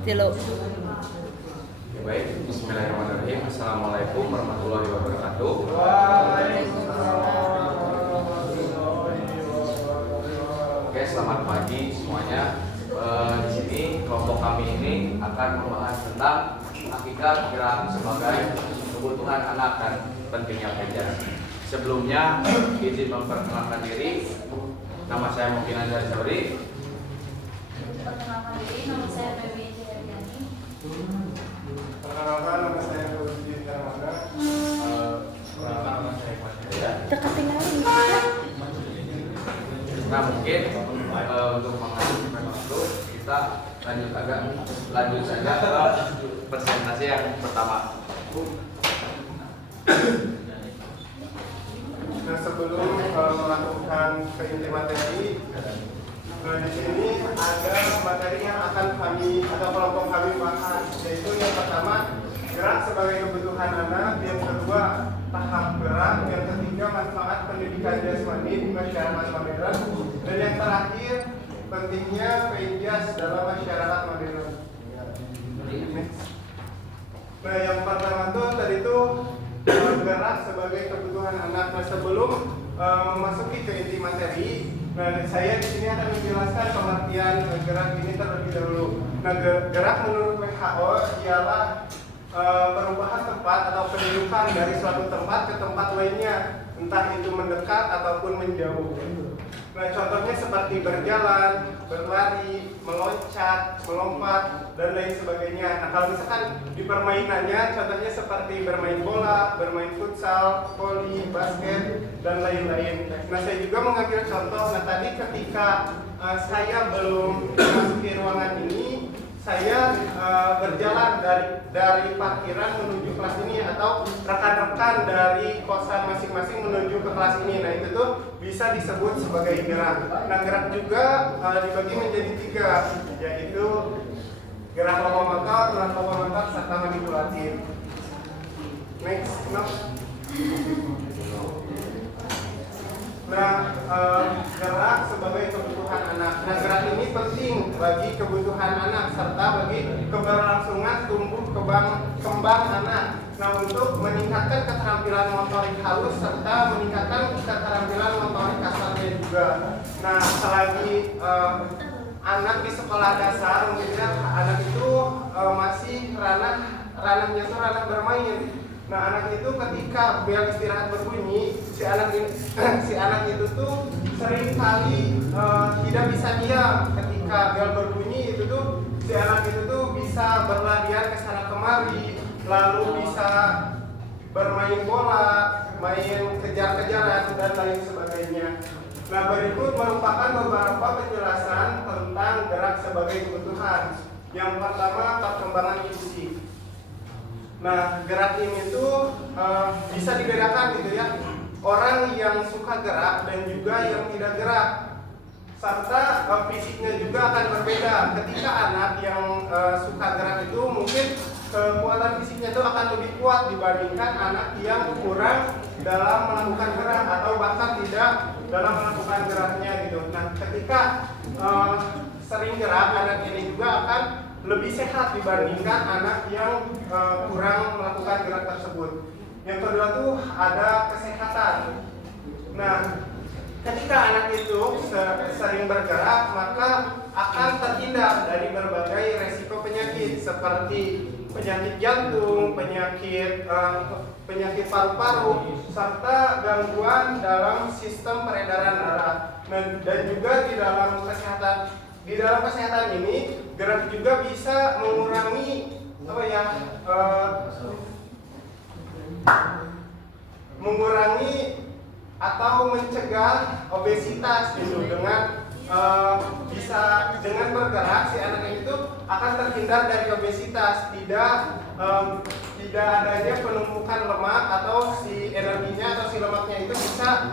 Tilu. Baik, bismillahirrahmanirrahim. Assalamualaikum warahmatullahi wabarakatuh. Oke, selamat pagi semuanya. Di sini kelompok kami ini akan membahas tentang hakikat gerak sebagai kebutuhan anak dan pentingnya belajar. Sebelumnya, izin memperkenalkan diri. Nama saya Mungkin Azhar Sauri. Perkenalkan diri, nama saya Baby Jayani. Perkenalkan, nama saya Budi Darmana. Perkenalkan, nama saya Ikhwan Hidayat. Nah, mungkin untuk mengatur memang itu kita lanjut saja ke presentasi yang pertama. Nah, sebelum melakukan ke inti materi, di sini ada materi yang akan kami atau kelompok kami bahas, yaitu yang pertama gerak sebagai kebutuhan anak, yang kedua tahap gerak, yang ketiga manfaat pendidikan jasmani di masyarakat modern, dan yang terakhir pentingnya PIJAS dalam masyarakat modern. Nah, yang pertama tuh tadi tuh gerak sebagai kebutuhan anak. Nah, sebelum memasuki ke inti materi, nah saya di sini akan menjelaskan pengertian gerak ini terlebih dahulu. Nah, gerak menurut WHO ialah perubahan tempat atau pendudukan dari suatu tempat ke tempat lainnya, entah itu mendekat ataupun menjauh. Nah, contohnya seperti berjalan, berlari, meloncat, melompat, dan lain sebagainya. Nah, kalau misalkan di permainannya, contohnya seperti bermain bola, bermain futsal, voli, basket, dan lain-lain. Nah, saya juga mengambil contoh. Nah, tadi ketika saya belum memasuki ruangan ini, saya berjalan dari parkiran menuju kelas ini, atau rekan-rekan dari kosan masing-masing menuju ke kelas ini. Nah, itu tuh bisa disebut sebagai gerak. Nah, gerak juga dibagi menjadi 3, yaitu gerak lokomotor, serta manipulatif. Next, Nah, gerak sebagai kebutuhan anak. Nah, gerak ini penting bagi kebutuhan anak serta bagi keberlangsungan tumbuh kembang anak. Nah, untuk meningkatkan keterampilan motorik halus serta meningkatkan keterampilan motorik kasarnya juga. Nah, selagi anak di sekolah dasar, mungkin anak itu masih ranahnya itu ranah bermain. Nah, anak itu ketika bel istirahat berbunyi, si anak itu tuh sering kali tidak bisa diam. Ketika bel berbunyi itu tuh si anak itu tuh bisa berlarian ke sana kemari, lalu bisa bermain bola, main kejar-kejaran, dan lain sebagainya. Nah, berikut merupakan beberapa penjelasan tentang gerak sebagai kebutuhan. Yang pertama, perkembangan fisik. Nah, gerak ini tuh bisa dibedakan gitu ya, orang yang suka gerak dan juga yang tidak gerak, serta fisiknya juga akan berbeda. Ketika anak yang suka gerak itu mungkin kekuatan fisiknya itu akan lebih kuat dibandingkan anak yang kurang dalam melakukan gerak atau bahkan tidak dalam melakukan geraknya gitu. Nah, ketika sering gerak, anak ini juga akan lebih sehat dibandingkan anak yang kurang melakukan gerak tersebut. Yang kedua tuh ada kesehatan. Nah, ketika anak itu sering bergerak, maka akan terhindar dari berbagai resiko penyakit seperti penyakit jantung, penyakit paru-paru, serta gangguan dalam sistem peredaran darah. Dan juga di dalam kesehatan ini, gerak juga bisa mengurangi atau mencegah obesitas gitu. Dengan bergerak si anak itu akan terhindar dari obesitas, tidak adanya penumpukan lemak, atau si energinya atau si lemaknya itu bisa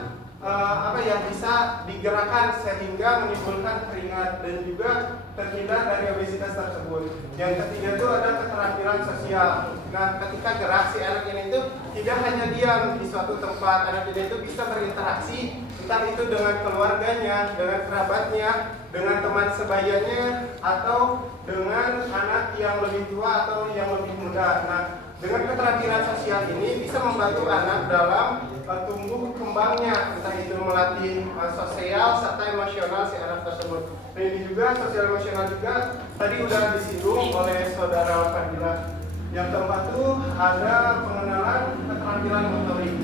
bisa digerakkan sehingga menimbulkan keringat dan juga terhindar dari obesitas tersebut. Yang ketiga itu ada keterampilan sosial. Nah, ketika gerak si anak ini itu tidak hanya diam di suatu tempat, anak ini itu bisa berinteraksi entah itu dengan keluarganya, dengan kerabatnya, dengan teman sebayanya, atau dengan anak yang lebih tua atau yang lebih muda. Nah, dengan keterampilan sosial ini bisa membantu anak dalam tumbuh kembangnya, entah itu melatih sosial serta emosional si anak tersebut. Dan ini juga sosial emosional juga tadi udah disinggung oleh saudara Fadila. Yang keempat tuh ada pengenalan keterampilan motorik.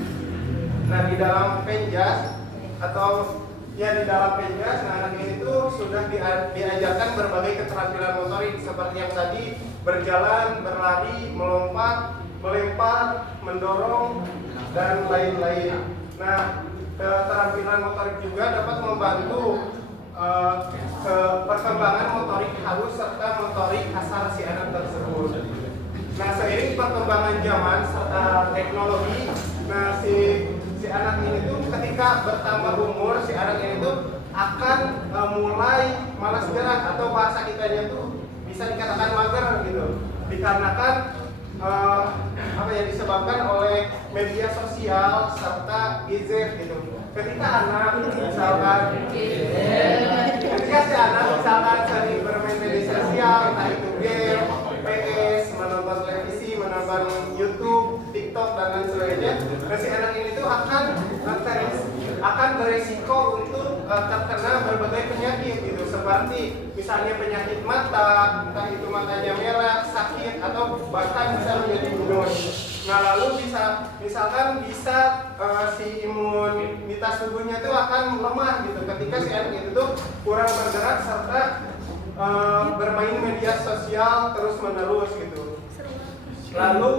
Nah, di dalam penjas atau ya di dalam penjas, nah anak ini tuh sudah diajarkan berbagai keterampilan motorik seperti yang tadi berjalan, berlari, melompat, melempar, mendorong, dan lain-lain. Nah, keterampilan motorik juga dapat membantu ke perkembangan motorik halus serta motorik kasar si anak tersebut. Nah, seiring perkembangan zaman serta teknologi, nah si anak ini tuh ketika bertambah umur, si anak ini tuh akan mulai malas gerak atau bahasa kitanya tuh bisa dikatakan mager gitu, dikarenakan disebabkan oleh media sosial serta gadget gitu. Ketika anak misalkan sering bermain media sosial, entah itu game, PS, menonton televisi, menonton YouTube, TikTok dan lain sebagainya, si anak ini tuh akan beresiko untuk terkena berbagai penyakit gitu, seperti misalnya penyakit mata, entah itu matanya merah, sakit, atau bahkan bisa menjadi bunuh. Nah, lalu misalkan bisa si imunitas tubuhnya itu akan lemah gitu ketika si anak itu tuh kurang bergerak serta bermain media sosial terus menerus gitu. Lalu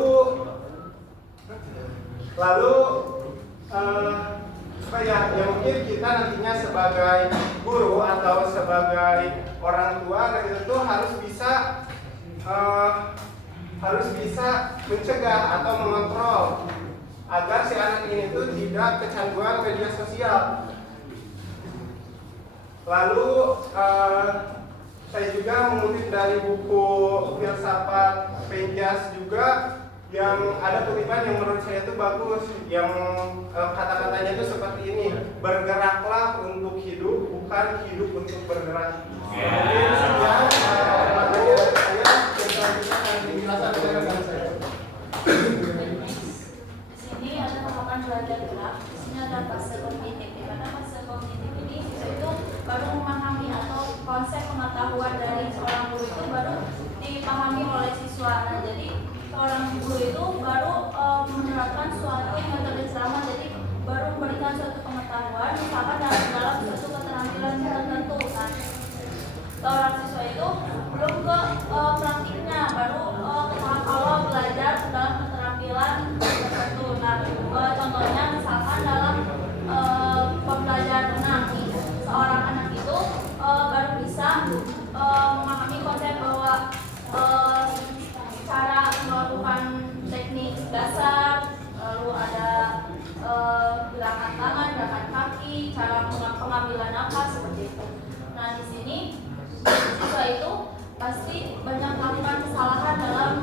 mungkin kita nantinya sebagai guru atau sebagai orang tua, nah itu tuh harus bisa mencegah atau mengontrol agar si anak ini tuh tidak kecanduan media sosial. Lalu saya juga mengutip dari buku Filsafat Penjas juga, yang ada kutipan yang menurut saya itu bagus, yang kata-katanya itu seperti ini: bergeraklah untuk hidup, bukan hidup untuk bergerak. Jadi sekian materi dari saya, yang selanjutnya penjelasan dari saya. Di sini ada tahapan belajar gerak. Di sini ada fase kognitif. Di mana fase kognitif ini siswa itu baru memahami atau konsep pengetahuan dari seorang guru itu baru dipahami oleh siswa. Nah, jadi seorang guru itu baru menerapkan suatu metode ceramah, jadi baru memberikan suatu pengetahuan misalkan dalam suatu keterampilan tertentu. Nah, seorang siswa itu belum ke praktiknya, baru tahap awal belajar dalam keterampilan tertentu. Nah, contohnya misalkan dalam pembelajaran renang, seorang anak itu baru bisa memahami konsep bahwa cara melakukan teknik dasar, lalu ada gerakan tangan, gerakan kaki, cara pengambilan nafas seperti itu. Nah, di sini siswa itu pasti banyak melakukan kesalahan dalam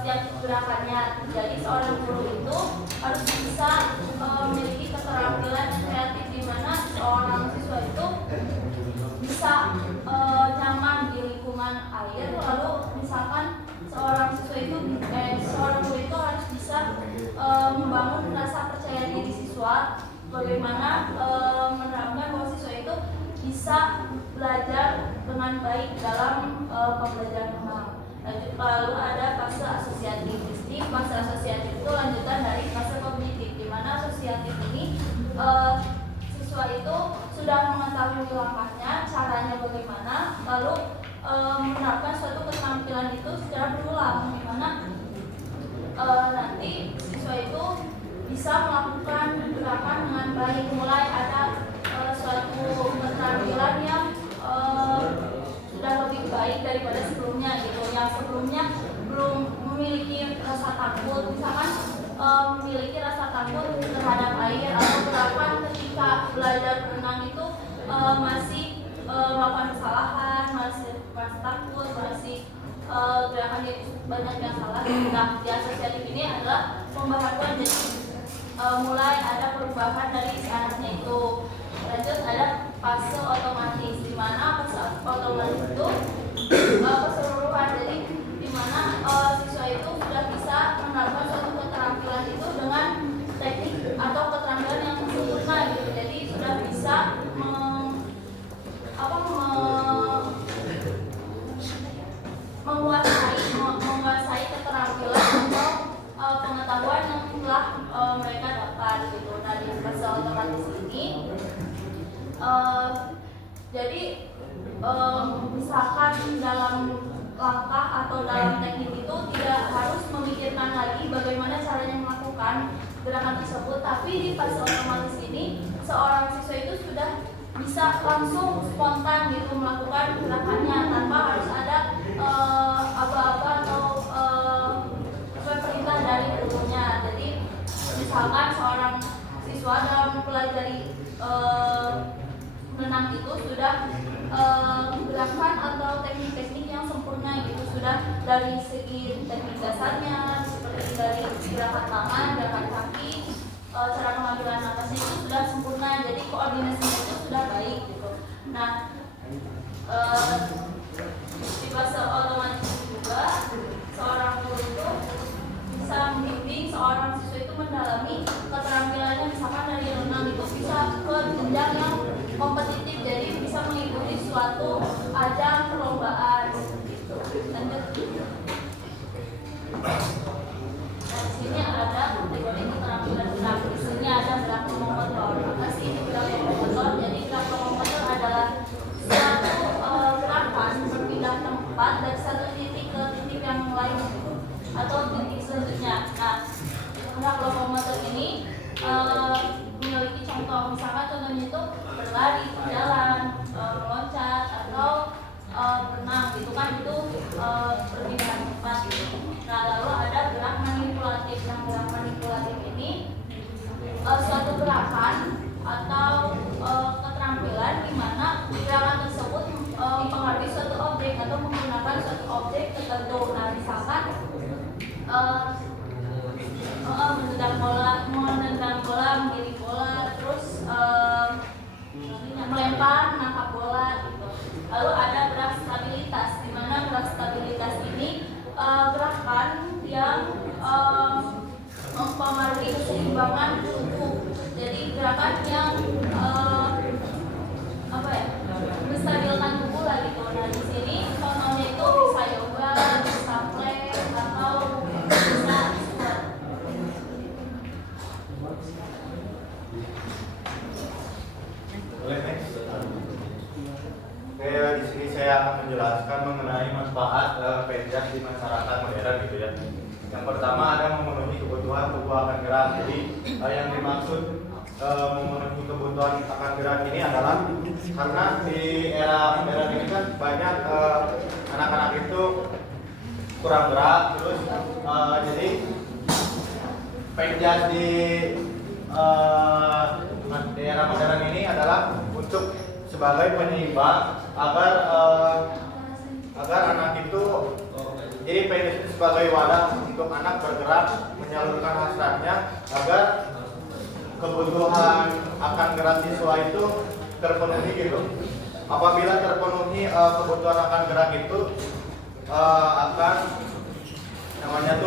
setiap gerakannya. Jadi seorang guru itu harus bisa memiliki keterampilan kreatif di mana seorang siswa itu bisa nyaman di lingkungan air. Lalu misalkan seorang guru itu harus bisa membangun rasa percaya diri siswa, bagaimana menerapkan bahwa siswa itu bisa belajar dengan baik dalam pembelajaran renang. Lalu ada fase asosiatif. Di fase asosiatif itu lanjutan dari fase kognitif, di mana asosiatif ini siswa itu sudah mengetahui langkahnya, caranya bagaimana, lalu menerapkan suatu keterampilan itu secara berulang, di mana nanti siswa itu bisa melakukan gerakan dengan baik, mulai ada suatu keterampilan yang sudah lebih baik daripada sebelumnya gitu. Yang sebelumnya belum memiliki rasa takut, misalkan memiliki rasa takut terhadap air, atau gerakan ketika belajar berenang itu masih melakukan kesalahan, masih takut, masih gerakan banyak yang salah. Nah, di asosiatif ini adalah pembaharuan, jadi mulai ada perubahan dari si anaknya itu. Lanjut ada fase otomatis, di mana fase otomatis itu keseluruhan, jadi di mana siswa itu sudah bisa menerapkan suatu keterampilan itu dengan teknik atau keterampilan yang sempurna gitu. Jadi sudah bisa menguasai keterampilan atau pengetahuan yang telah mereka dapat gitu. Nah di fase otomatis ini jadi misalkan dalam langkah atau dalam teknik itu tidak harus memikirkan lagi bagaimana caranya melakukan gerakan tersebut, tapi di fase otomatis ini seorang siswa itu sudah bisa langsung spontan gitu melakukan gerakannya tanpa harus ada aba-aba atau perintah dari gurunya. Jadi misalkan seorang siswa dalam mempelajari berenang itu sudah gerakan atau teknik-teknik yang sempurna gitu, sudah dari segi teknik dasarnya seperti dari gerakan tangan, gerakan kaki, cara pengambilan nafasnya itu sudah sempurna, jadi koordinasinya itu sudah baik gitu. Nah di fase otomatis juga seorang guru itu bisa membimbing seorang siswa itu mendalami keterampilannya, misalkan dari renang itu bisa ke jenjang yang kompetitif, jadi bisa mengikuti suatu ajang perlombaan gitu. Lanjut. Nah, di sini ada kategori keterampilan gerak. Di sini ada gerak lokomotor. Apa sih itu gerak lokomotor? Jadi gerak lokomotor adalah suatu gerakan berpindah tempat dari satu titik ke titik yang lain gitu, atau titik selanjutnya. Nah, gerak lokomotor ini memiliki contoh, misalkan contohnya itu berlari, berjalan, meloncat, atau berenang gitu kan, itu perpindahan tempat gitu. Nah lalu ada gerak manipulatif. Nah gerak manipulatif ini suatu gerakan atau keterampilan di mana gerakan tersebut mempengaruhi suatu objek atau menggunakan suatu objek tertentu. Nah misalkan menendang bola, menggiring bola, terus melempar, menangkap bola gitu. Lalu ada gerak stabilitas, di mana gerak stabilitas ini gerakan yang mempengaruhi keseimbangan tubuh. Jadi gerakan yang menstabilkan tubuh lah gitu. Nah di sini contohnya itu bisa yoga, bisa plank, atau bisa squat. Boleh next. Di sini saya akan menjelaskan mengenai manfaat penjas di masyarakat modern gitu ya. Yang pertama ada memenuhi kebutuhan tubuh akan gerak. Jadi yang dimaksud memenuhi kebutuhan akan gerak ini adalah karena di era modern ini kan banyak anak-anak itu kurang gerak, terus jadi penjas di era modern ini adalah untuk sebagai penyeimbang agar anak itu, jadi penjas itu sebagai wadah untuk anak bergerak menyalurkan hasratnya agar kebutuhan akan gerak siswa itu terpenuhi gitu. Apabila terpenuhi kebutuhan akan gerak itu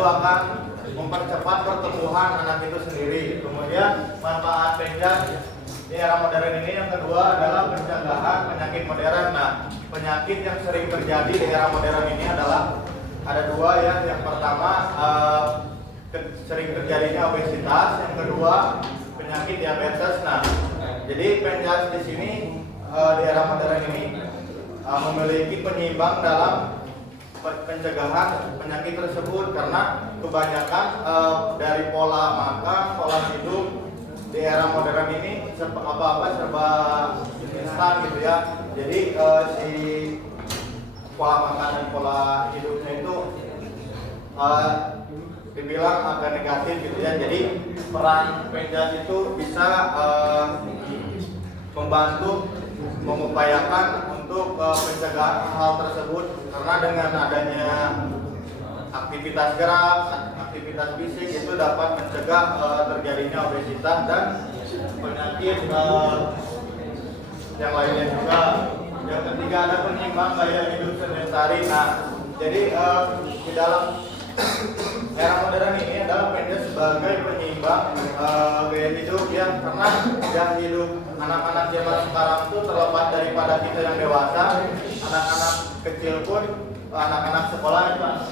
akan mempercepat pertumbuhan anak itu sendiri. Kemudian manfaat penjas di era modern ini yang kedua adalah pencegahan penyakit modern. Nah, penyakit yang sering terjadi di era modern ini adalah ada dua ya. Yang pertama sering terjadinya obesitas, yang kedua penyakit diabetes. Nah, jadi penjas di sini di era modern ini memiliki penyeimbang dalam pencegahan penyakit tersebut, karena kebanyakan dari pola makan, pola hidup di era modern ini apa-apa serba instan gitu ya. Jadi si pola makan dan pola hidupnya itu dibilang agak negatif gitu ya. Jadi peran penjas itu bisa membantu mengupayakan untuk pencegahan hal tersebut, karena dengan adanya aktivitas gerak, aktivitas fisik itu dapat mencegah terjadinya obesitas dan penyakit yang lainnya juga. Yang ketiga ada penyeimbang gaya hidup sedentari. Nah, jadi di dalam era modern ini adalah penjas sebagai penyeimbang gaya hidup ya, karena gaya hidup anak-anak zaman sekarang itu terlepas daripada kita yang dewasa, anak-anak kecil pun, anak-anak sekolah,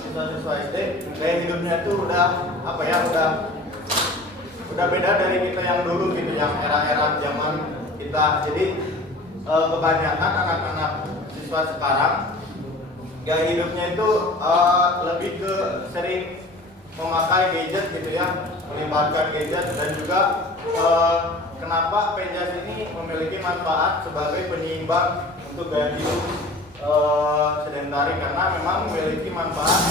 siswa-siswa SD, gaya hidupnya itu udah apa ya, udah beda dari kita yang dulu gitu, yang era-era zaman kita. Jadi kebanyakan anak-anak siswa sekarang gaya hidupnya itu lebih ke sering memakai gadget gitu ya, melibatkan gadget, dan juga kenapa penjas ini memiliki manfaat sebagai penyeimbang untuk gaya hidup sedentari, karena memang memiliki manfaat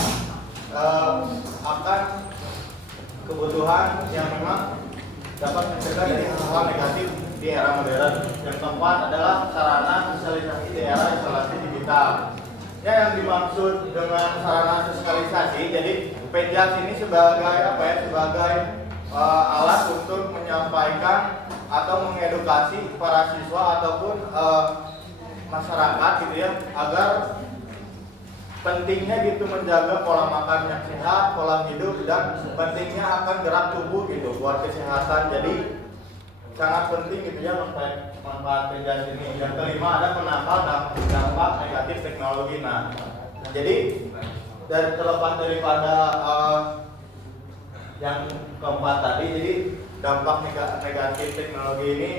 akan kebutuhan yang memang dapat mencegah dari hal-hal negatif di era modern. Yang keempat adalah sarana sosialisasi di era isolasi digital. Ya, yang dimaksud dengan sarana sosialisasi, jadi penjas ini sebagai apa ya, sebagai alat untuk menyampaikan atau mengedukasi para siswa ataupun masyarakat gitu ya, agar pentingnya gitu menjaga pola makan yang sehat, pola hidup, dan pentingnya akan gerak tubuh gitu buat kesehatan. Jadi sangat penting gitu ya manfaat penjas ini. Yang kelima ada penangkal dampak negatif teknologi. Nah, jadi terlepas daripada yang keempat tadi, jadi dampak negatif teknologi ini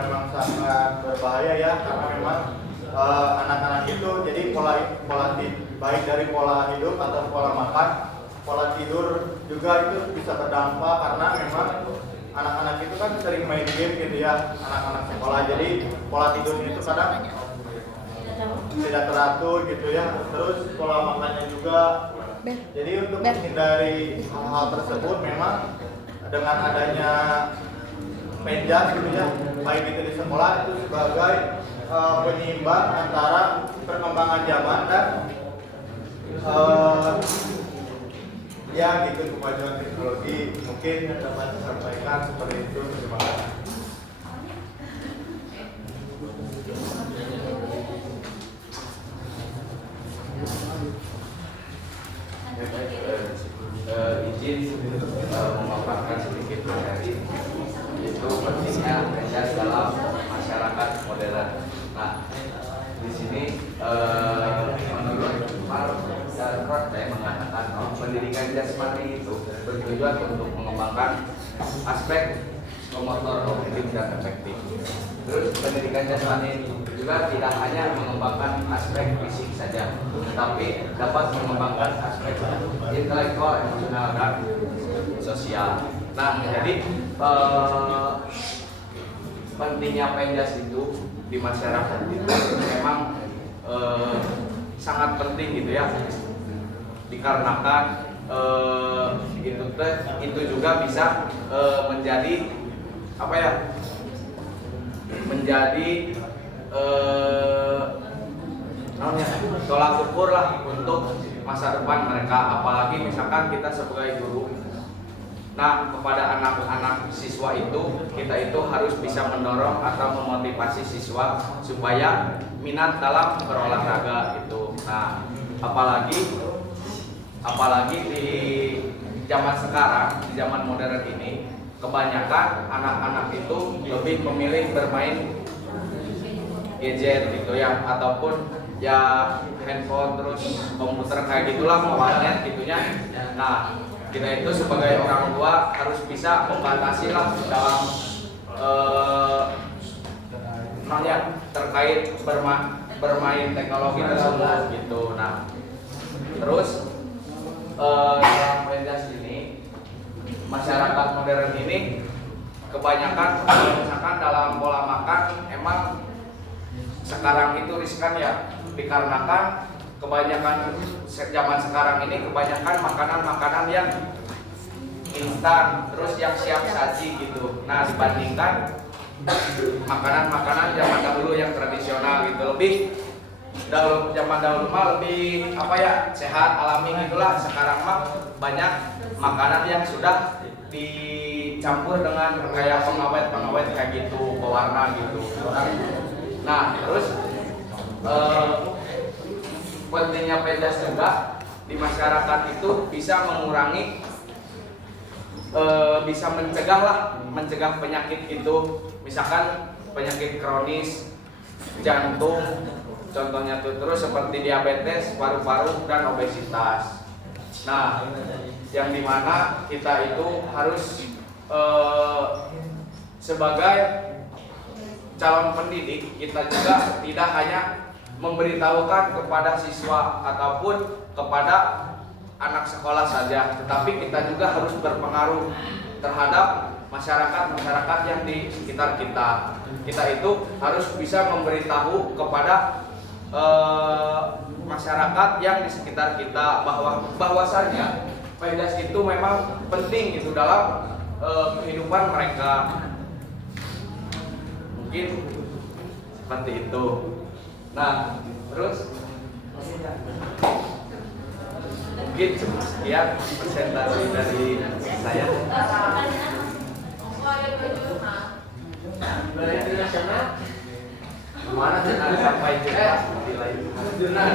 memang sangat berbahaya ya, karena memang anak-anak itu jadi pola baik dari pola hidup atau pola makan, pola tidur juga itu bisa berdampak, karena memang anak-anak itu kan sering main game gitu ya, anak-anak sekolah. Jadi pola tidurnya itu kadang tidak teratur gitu ya, terus pola makannya juga. Jadi untuk menghindari hal tersebut, memang dengan adanya penjas gitu ya, baik itu di sekolah, itu sebagai penyeimbang antara perkembangan zaman dan ya gitu, kemajuan teknologi. Mungkin yang dapat disampaikan seperti itu. Terima kasih. Izin memaparkan sedikit dari itu pentingnya penjas dalam masyarakat modern. Nah, di sini menurut Mark saya mengatakan pendidikan jasmani itu bertujuan untuk mengembangkan aspek motor kognitif dan efektif. Terus pendidikan jasmani juga tidak hanya mengembangkan aspek fisik saja, tapi dapat mengembangkan aspek intelektual, emosional, dan sosial. Nah, jadi pentingnya penjas itu di masyarakat itu memang sangat penting gitu ya, dikarenakan itu juga bisa menjadi apa ya, menjadi tolak ukur lah untuk masa depan mereka, apalagi misalkan kita sebagai guru. Nah, kepada anak-anak siswa itu, kita itu harus bisa mendorong atau memotivasi siswa supaya minat dalam berolahraga itu. Nah, apalagi di zaman sekarang, di zaman modern ini, kebanyakan anak-anak itu lebih memilih bermain gadget gitu ya, ataupun ya handphone, terus komputer kayak gitulah, warnet gitunya. Nah, kita itu sebagai orang tua harus bisa membatasi lah dalam terkait bermain teknologi tersebut gitu. Nah, terus dalam penjas ini, masyarakat modern ini kebanyakan misalkan dalam pola makan emang sekarang itu riskan ya, dikarenakan kebanyakan zaman sekarang ini kebanyakan makanan-makanan yang instan, terus yang siap saji gitu. Nah, dibandingkan makanan-makanan zaman dahulu yang tradisional gitu, lebih zaman dahulu mah lebih apa ya, sehat alami gitulah. Sekarang mah banyak makanan yang sudah dicampur dengan kayak pengawet kayak gitu, pewarna gitu. Nah, terus pentingnya pedas juga di masyarakat itu bisa mengurangi, bisa mencegah penyakit gitu, misalkan penyakit kronis jantung contohnya tuh, terus seperti diabetes, paru-paru, dan obesitas. Nah, yang dimana kita itu harus sebagai calon pendidik, kita juga tidak hanya memberitahukan kepada siswa ataupun kepada anak sekolah saja, tetapi kita juga harus berpengaruh terhadap masyarakat yang di sekitar kita. Kita itu harus bisa memberitahu kepada masyarakat yang di sekitar kita bahwasannya pedas itu memang penting gitu dalam kehidupan mereka. Mungkin seperti itu. Nah, terus mungkin sekian presentasi dari saya. Mana jurnal sampai jurnal di lain jurnal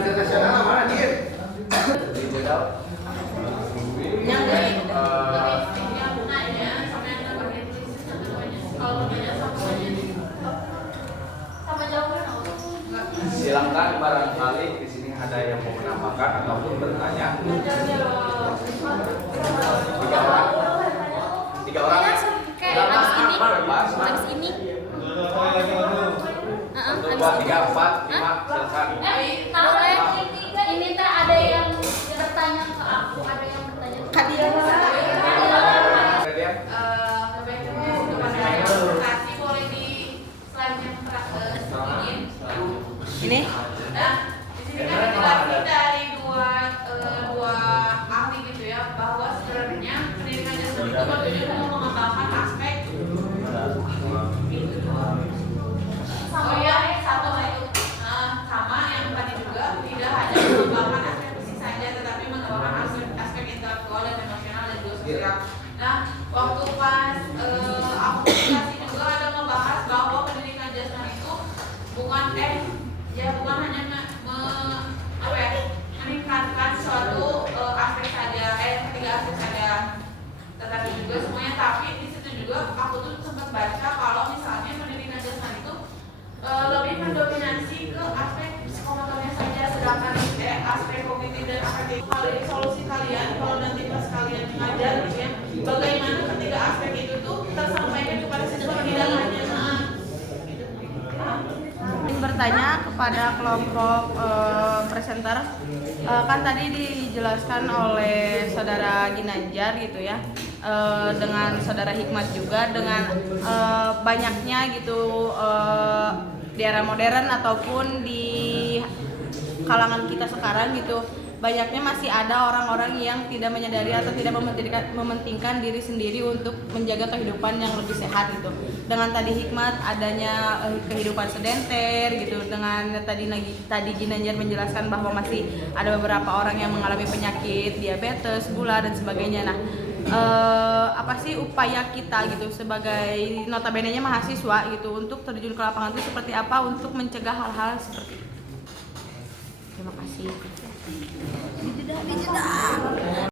internasional mana nih? Di jurnal Yang dari silakan barangkali di sini ada yang mau menambahkan ataupun bertanya. Tiga orang. Kayak abis ini. Untuk 2, 3, 4, 5 silakan. Ini teh ada yang bertanya ke aku, ada yang bertanya ke dia. Ini? Nah, di sini kan dilatih dari dua ahli gitu ya, bahwa sebenarnya pendidikan dasar itu bertujuan untuk mengembangkan aspek oh ya, satu itu sama yang tadi juga tidak hanya mengembangkan aspek fisik saja, tetapi mengembangkan aspek intelektual dan emosional dan juga sosial. Nah, waktu pas aku dikasih juga ada membahas bahwa pendidikan dasar itu bukan hanya meningkatkan suatu aspek saja, ketiga aspek saja, tetapi juga semuanya. Tapi di situ juga aku tuh sempat baca kalau misalnya pendidikan dasar itu lebih mendominasi ke aspek psikomotornya saja, sedangkan aspek kognitif dan afektif. Kalau ini solusi kalian, kalau nanti pas kalian mengajar gitu ya, bagaimana ketiga aspek itu tuh tersampaikan kepada siswa tidak hanya bertanya kepada kelompok presenter, kan tadi dijelaskan oleh saudara Ginanjar gitu ya, dengan saudara Hikmat juga dengan banyaknya gitu di era modern ataupun di kalangan kita sekarang gitu, banyaknya masih ada orang-orang yang tidak menyadari atau tidak mementingkan diri sendiri untuk menjaga kehidupan yang lebih sehat gitu. Dengan tadi Hikmat adanya kehidupan sedenter gitu, dengan tadi Ginanjar menjelaskan bahwa masih ada beberapa orang yang mengalami penyakit diabetes, gula dan sebagainya. Nah, apa sih upaya kita gitu sebagai notabene-nya mahasiswa gitu untuk terjun ke lapangan itu seperti apa untuk mencegah hal-hal seperti itu? Terima kasih.